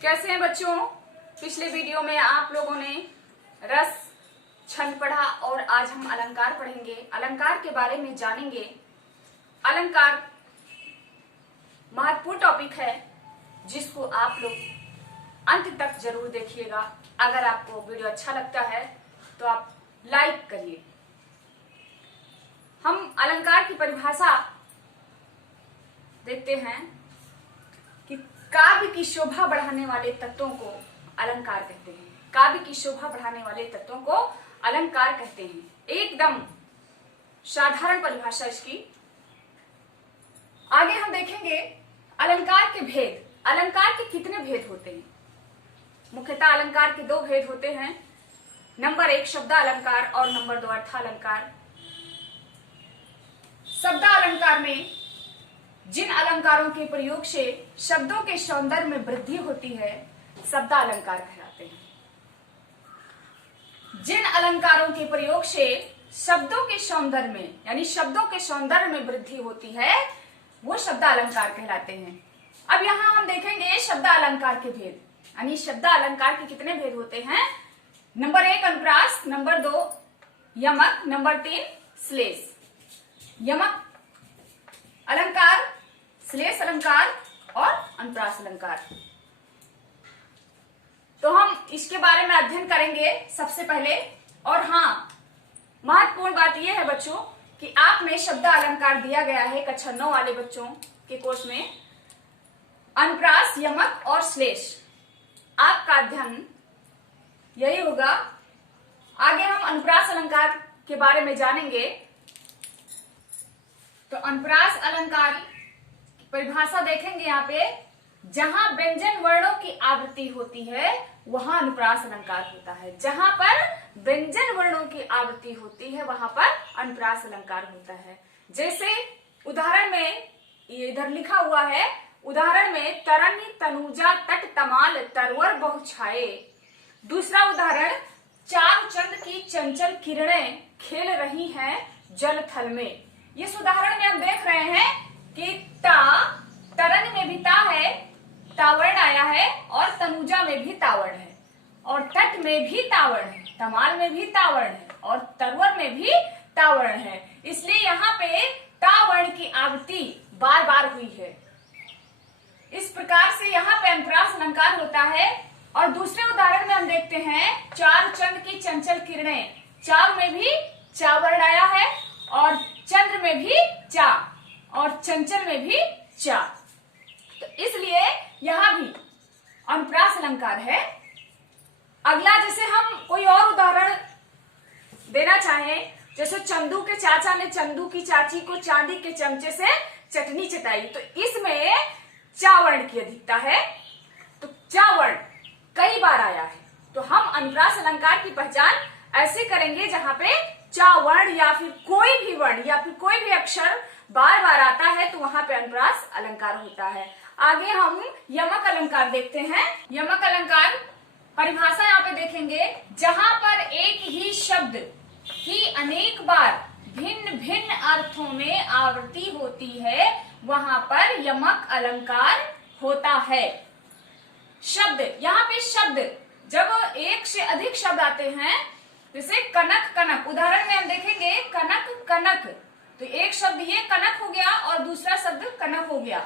कैसे हैं बच्चों? पिछले वीडियो में आप लोगों ने रस, छंद पढ़ा और आज हम अलंकार पढ़ेंगे। अलंकार के बारे में जानेंगे। अलंकार महत्वपूर्ण टॉपिक है जिसको आप लोग अंत तक जरूर देखिएगा। अगर आपको वीडियो अच्छा लगता है तो आप लाइक करिए। हम अलंकार की परिभाषा देखते हैं कि काव्य की शोभा बढ़ाने वाले तत्वों को अलंकार कहते हैं। काव्य की शोभा बढ़ाने वाले तत्वों को अलंकार कहते हैं। एकदम साधारण परिभाषा इसकी। आगे हम देखेंगे अलंकार के भेद। अलंकार के कितने भेद होते हैं? मुख्यतः अलंकार के दो भेद होते हैं। नंबर 1 शब्द अलंकार और नंबर 2 अर्थालंकार। शब्द अलंकार में जिन अलंकारों के प्रयोग से शब्दों के सौंदर्य में वृद्धि होती है शब्द अलंकार कहलाते हैं। जिन अलंकारों के प्रयोग से शब्दों के सौंदर्य में यानी शब्दों के सौंदर्य में वृद्धि होती है वो शब्द अलंकार कहलाते हैं। अब यहाँ हम देखेंगे शब्द अलंकार के भेद। यानी शब्द अलंकार के कितने भेद होते हैं? नंबर 1 अनुप्रास, नंबर 2 यमक, नंबर 3 श्लेष। यमक अलंकार, श्लेष अलंकार और अनुप्रास अलंकार। तो हम इसके बारे में अध्ययन करेंगे सबसे पहले। और हाँ, महत्वपूर्ण बात यह है बच्चों कि आपने शब्द अलंकार दिया गया है कक्षा 9 वाले बच्चों के कोर्स में। अनुप्रास, यमक और श्लेष आपका अध्ययन यही होगा। आगे हम अनुप्रास अलंकार के बारे में जानेंगे। तो अनुप्रास अलंकार की परिभाषा देखेंगे यहाँ पे। जहां व्यंजन वर्णों की आवृत्ति होती है वहां अनुप्रास अलंकार होता है। जहां पर व्यंजन वर्णों की आवृत्ति होती है वहां पर अनुप्रास अलंकार होता है। जैसे उदाहरण में ये इधर लिखा हुआ है, उदाहरण में तरनी तनुजा तट तमाल तरवर बहु छाए। दूसरा उदाहरण, चार चंद की चंचल किरणें खेल रही हैं जल थल में। इस उदाहरण में हम देख रहे हैं कि तरन में भी ता है, तावर्ण आया है, और तनुजा में भी तावर्ण है, और तट में भी तावर्ण है, तमाल में भी तावर्ण है, और तरवर में भी तावर्ण है। इसलिए यहाँ पे तावर्ण की आवृत्ति बार बार हुई है। इस प्रकार से यहाँ पे अनुप्रास अलंकार होता है। और दूसरे उदाहरण में हम देखते हैं, चार चंद की चंचल किरणें। चार में भी चा वर्ण आया है, और चंद्र में भी चा, और चंचल में भी चा। तो इसलिए यहाँ भी अनुप्रास अलंकार है। अगला, जैसे हम कोई और उदाहरण देना चाहें, जैसे चंदू के चाचा ने चंदू की चाची को चांदी के चमचे से चटनी चटाई। तो इसमें चा वर्ण की अधिकता है, तो चा वर्ण कई बार आया है। तो हम अनुप्रास अलंकार की पहचान ऐसे करेंगे जहां पे चा वर्ण या फिर कोई भी वर्ण या फिर कोई भी अक्षर बार बार आता है तो वहां पे अनुप्रास अलंकार होता है। आगे हम यमक अलंकार देखते हैं। यमक अलंकार परिभाषा यहाँ पे देखेंगे, जहां पर एक ही शब्द की अनेक बार भिन्न भिन्न अर्थों में आवृत्ति होती है वहां पर यमक अलंकार होता है। शब्द, यहाँ पे शब्द जब एक से अधिक शब्द आते हैं, जैसे कनक कनक, उदाहरण में हम देखेंगे कनक कनक, तो एक शब्द ये कनक हो गया और दूसरा शब्द कनक हो गया।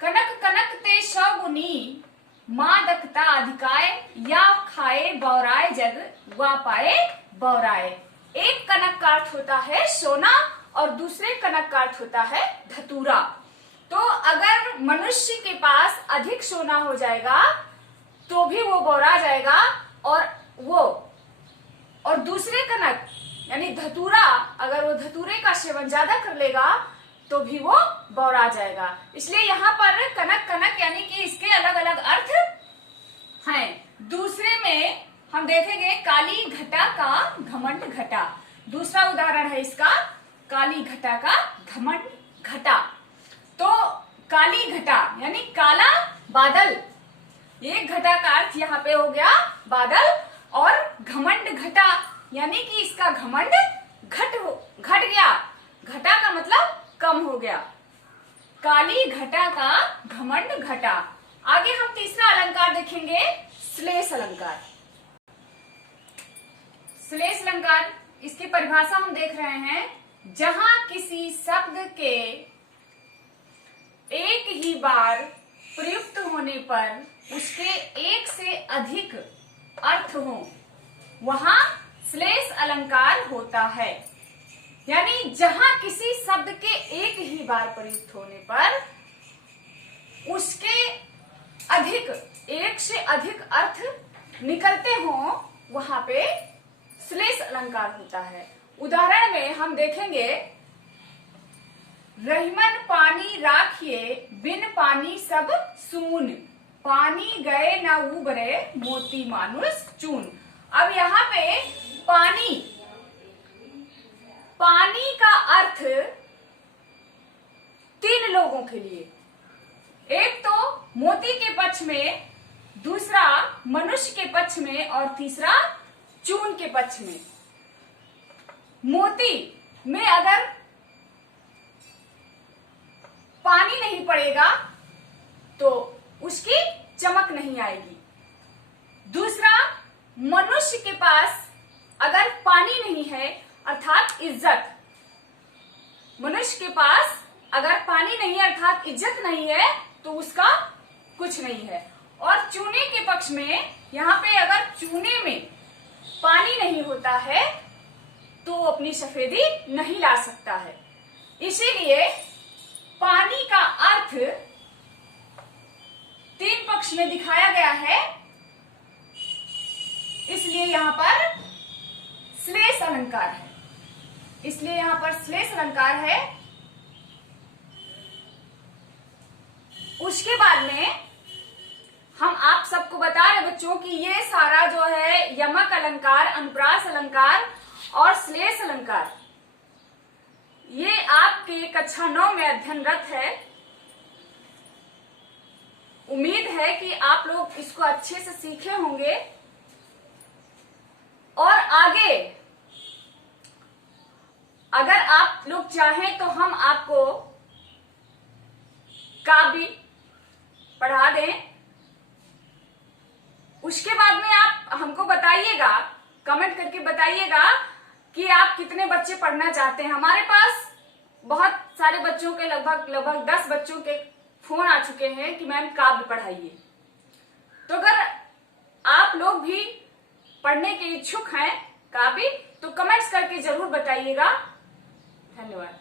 कनक कनक ते सगुनी मादकता अधिकाय, या खाए बौराए जग वा पाए बौराए। एक कनक का अर्थ होता है सोना और दूसरे कनक का अर्थ होता है धतूरा। तो अगर मनुष्य के पास अधिक सोना हो जाएगा तो भी वो बौरा जाएगा, और दूसरे कनक यानी धतूरा, अगर वो धतूरे का सेवन ज्यादा कर लेगा तो भी वो बौरा जाएगा। इसलिए यहाँ पर कनक कनक यानी कि इसके अलग अलग अर्थ हैं। दूसरे में हम देखेंगे काली घटा का घमंड घटा। दूसरा उदाहरण है इसका, काली घटा का घमंड घटा। तो काली घटा यानी काला बादल, एक घटा का अर्थ यहाँ पे हो गया बादल, और घमंड घटा यानी कि इसका घमंड घट गया। घटा का मतलब कम हो गया। काली घटा का घमंड घटा। आगे हम तीसरा अलंकार देखेंगे, श्लेष अलंकार। श्लेष अलंकार, इसकी परिभाषा हम देख रहे हैं, जहां किसी शब्द के एक ही बार प्रयुक्त होने पर उसके एक से अधिक अर्थ हो, वहां श्लेष अलंकार होता है। यानी जहां किसी शब्द के एक ही बार प्रयुक्त होने पर उसके अधिक, एक से अधिक अर्थ निकलते हों, वहां पे श्लेष अलंकार होता है। उदाहरण में हम देखेंगे, रहीमन पानी राखिए बिन पानी सब सून, पानी गए न उबरे मोती मानुष चून। अब यहाँ पे पानी, पानी का अर्थ तीन लोगों के लिए, एक तो मोती के पक्ष में, दूसरा मनुष्य के पक्ष में और तीसरा चून के पक्ष में। मोती में अगर पानी नहीं पड़ेगा तो उसकी चमक नहीं आएगी। दूसरा, मनुष्य के पास अगर पानी नहीं है अर्थात इज्जत, मनुष्य के पास अगर पानी नहीं है अर्थात इज्जत नहीं है तो उसका कुछ नहीं है। और चूने के पक्ष में, यहाँ पे अगर चूने में पानी नहीं होता है तो वो अपनी सफेदी नहीं ला सकता है। इसीलिए पानी का अर्थ तीन पक्ष में दिखाया गया है, इसलिए यहाँ पर श्लेष अलंकार है। इसलिए यहाँ पर श्लेष अलंकार है। उसके बाद में हम आप सबको बता रहे बच्चों कि ये सारा जो है यमक अलंकार, अनुप्रास अलंकार और श्लेष अलंकार, ये आपके कक्षा 9 में अध्ययनरत है। उम्मीद है कि आप लोग इसको अच्छे से सीखे होंगे और आगे अगर आप लोग चाहें तो हम आपको काव्य पढ़ा दें। उसके बाद में आप हमको बताइएगा, कमेंट करके बताइएगा कि आप कितने बच्चे पढ़ना चाहते हैं। हमारे पास बहुत सारे बच्चों के लगभग 10 बच्चों के फोन आ चुके हैं कि मैम काव्य पढ़ाइए। तो अगर आप लोग भी पढ़ने के इच्छुक हैं काव्य, तो कमेंट्स करके जरूर बताइएगा। धन्यवाद।